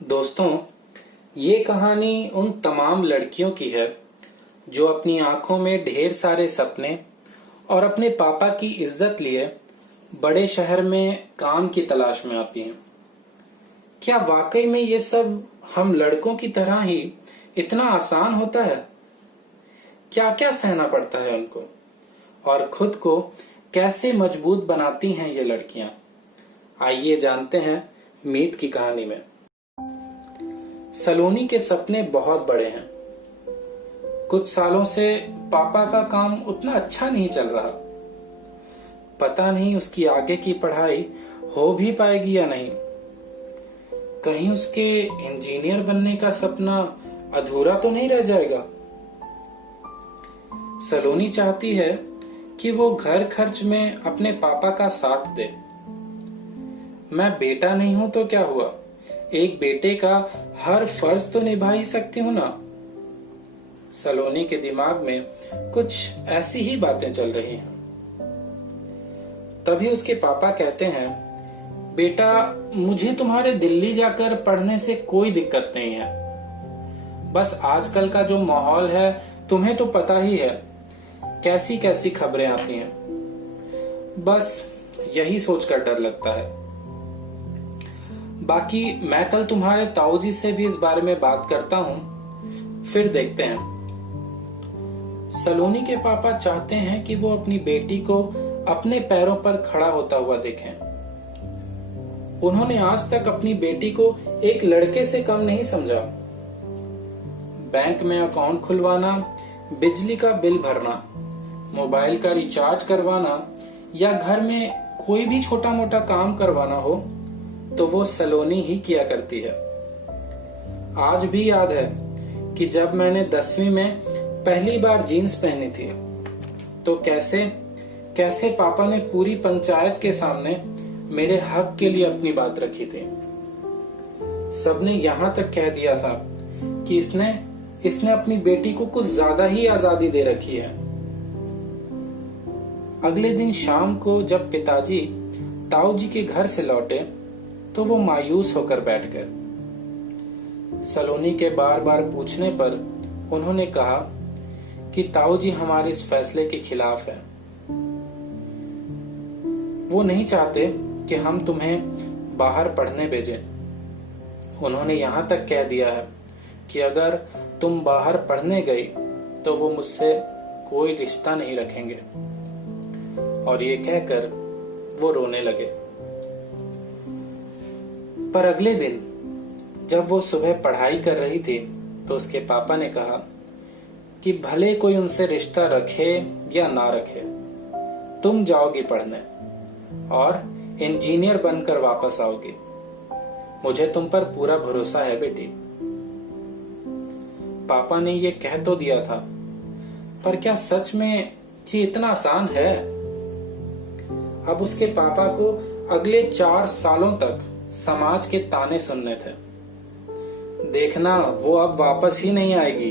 दोस्तों, ये कहानी उन तमाम लड़कियों की है जो अपनी आंखों में ढेर सारे सपने और अपने पापा की इज्जत लिए बड़े शहर में काम की तलाश में आती हैं। क्या वाकई में ये सब हम लड़कों की तरह ही इतना आसान होता है? क्या क्या सहना पड़ता है उनको और खुद को कैसे मजबूत बनाती हैं ये लड़कियां? आइए जानते हैं मीत की कहानी में। सलोनी के सपने बहुत बड़े हैं। कुछ सालों से पापा का काम उतना अच्छा नहीं चल रहा। पता नहीं उसकी आगे की पढ़ाई हो भी पाएगी या नहीं। कहीं उसके इंजीनियर बनने का सपना अधूरा तो नहीं रह जाएगा। सलोनी चाहती है कि वो घर खर्च में अपने पापा का साथ दे। मैं बेटा नहीं हूं तो क्या हुआ, एक बेटे का हर फर्ज तो निभा ही सकती हूं ना। सलोनी के दिमाग में कुछ ऐसी ही बातें चल रही हैं। तभी उसके पापा कहते हैं, बेटा मुझे तुम्हारे दिल्ली जाकर पढ़ने से कोई दिक्कत नहीं है। बस आजकल का जो माहौल है तुम्हें तो पता ही है, कैसी कैसी खबरें आती हैं। बस यही सोचकर डर लगता है। बाकी मैं कल तुम्हारे ताऊ जी से भी इस बारे में बात करता हूं, फिर देखते हैं। सलोनी के पापा चाहते हैं कि वो अपनी बेटी को अपने पैरों पर खड़ा होता हुआ देखें। उन्होंने आज तक अपनी बेटी को एक लड़के से कम नहीं समझा। बैंक में अकाउंट खुलवाना, बिजली का बिल भरना, मोबाइल का रिचार्ज करवाना या घर में कोई भी छोटा मोटा काम करवाना हो तो वो सलोनी ही किया करती है। आज भी याद है कि जब मैंने 10वीं में पहली बार जीन्स पहनी थी तो कैसे कैसे पापा ने पूरी पंचायत के सामने मेरे हक के लिए अपनी बात रखी थी। सबने यहां तक कह दिया था कि इसने अपनी बेटी को कुछ ज्यादा ही आजादी दे रखी है। अगले दिन शाम को जब पिताजी ताऊ जी के घर से लौटे तो वो मायूस होकर बैठ गए। सलोनी के बार बार पूछने पर उन्होंने कहा कि ताऊ जी हमारे इस फैसले के खिलाफ है। वो नहीं चाहते कि हम तुम्हें बाहर पढ़ने भेजें। उन्होंने यहां तक कह दिया है कि अगर तुम बाहर पढ़ने गई तो वो मुझसे कोई रिश्ता नहीं रखेंगे। और ये कहकर वो रोने लगे। पर अगले दिन जब वो सुबह पढ़ाई कर रही थी तो उसके पापा ने कहा कि भले कोई उनसे रिश्ता रखे या ना रखे, तुम जाओगी पढ़ने और इंजीनियर बनकर वापस आओगी। मुझे तुम पर पूरा भरोसा है बेटी। पापा ने ये कह तो दिया था, पर क्या सच में ये इतना आसान है? अब उसके पापा को अगले 4 सालों तक समाज के ताने सुनने थे। देखना वो अब वापस ही नहीं आएगी।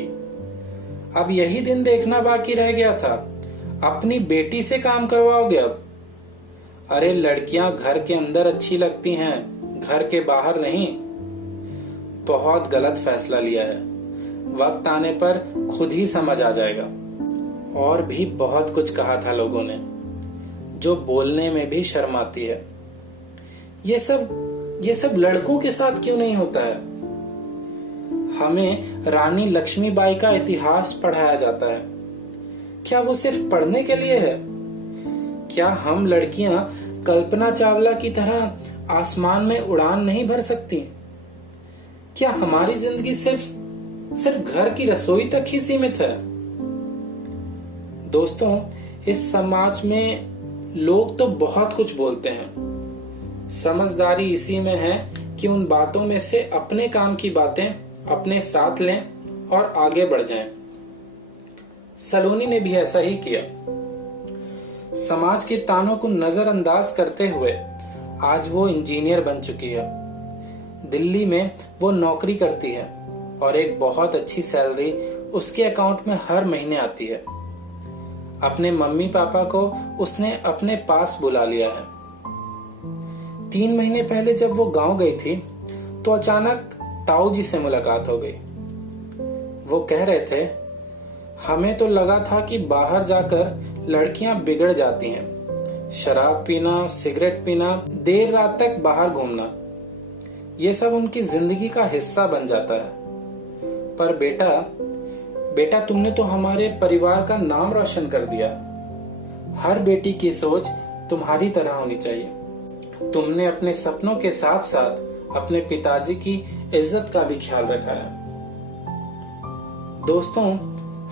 अब यही दिन देखना बाकी रह गया था। अपनी बेटी से काम करवाओगे अब? अरे लड़कियां घर के अंदर अच्छी लगती हैं, घर के बाहर नहीं। बहुत गलत फैसला लिया है। वक्त आने पर खुद ही समझ आ जाएगा। और भी बहुत कुछ कहा था लोगों ने, जो बोलने में भी शर्म आती है। ये सब लड़कों के साथ क्यों नहीं होता है? हमें रानी लक्ष्मीबाई का इतिहास पढ़ाया जाता है। क्या वो सिर्फ पढ़ने के लिए है? क्या हम लड़कियां कल्पना चावला की तरह आसमान में उड़ान नहीं भर सकती? क्या हमारी जिंदगी सिर्फ घर की रसोई तक ही सीमित है? दोस्तों, इस समाज में लोग तो बहुत कुछ बोलते हैं। समझदारी इसी में है कि उन बातों में से अपने काम की बातें अपने साथ लें और आगे बढ़ जाएं। सलोनी ने भी ऐसा ही किया। समाज के तानों को नजरअंदाज करते हुए आज वो इंजीनियर बन चुकी है। दिल्ली में वो नौकरी करती है और एक बहुत अच्छी सैलरी उसके अकाउंट में हर महीने आती है। अपने मम्मी पापा को उसने अपने पास बुला लिया है। 3 महीने पहले जब वो गांव गई थी तो अचानक ताऊ जी से मुलाकात हो गई। वो कह रहे थे, हमें तो लगा था कि बाहर जाकर लड़कियां बिगड़ जाती हैं, शराब पीना, सिगरेट पीना, देर रात तक बाहर घूमना, ये सब उनकी जिंदगी का हिस्सा बन जाता है। पर बेटा तुमने तो हमारे परिवार का नाम रोशन कर दिया। हर बेटी की सोच तुम्हारी तरह होनी चाहिए। तुमने अपने सपनों के साथ साथ अपने पिताजी की इज्जत का भी ख्याल रखा है। दोस्तों,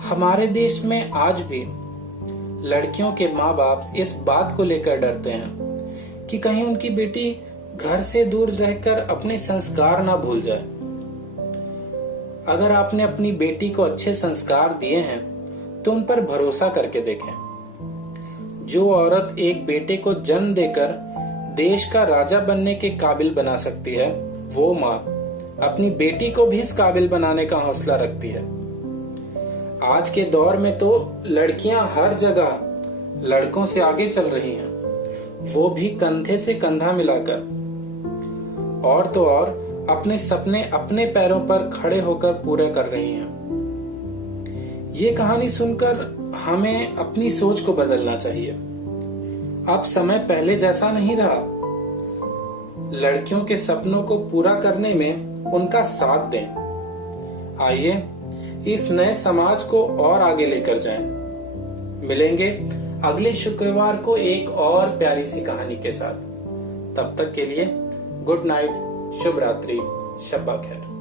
हमारे देश में आज भी लड़कियों के माँ बाप इस बात को लेकर डरते हैं कि कहीं उनकी बेटी घर से दूर रहकर अपने संस्कार ना भूल जाए। अगर आपने अपनी बेटी को अच्छे संस्कार दिए हैं तो उन पर भरोसा करके देखें। जो औरत एक बेटे को जन्म देकर देश का राजा बनने के काबिल बना सकती है, वो माँ अपनी बेटी को भी इस काबिल बनाने का हौसला रखती है। आज के दौर में तो लड़कियां हर जगह लड़कों से आगे चल रही हैं, वो भी कंधे से कंधा मिलाकर। और तो और अपने सपने अपने पैरों पर खड़े होकर पूरे कर रही हैं। ये कहानी सुनकर हमें अपनी सोच को बदलना चाहिए। अब समय पहले जैसा नहीं रहा। लड़कियों के सपनों को पूरा करने में उनका साथ दें। आइए इस नए समाज को और आगे लेकर जाएं। मिलेंगे अगले शुक्रवार को एक और प्यारी सी कहानी के साथ। तब तक के लिए गुड नाइट, शुभ रात्रि, शब्बा खैर।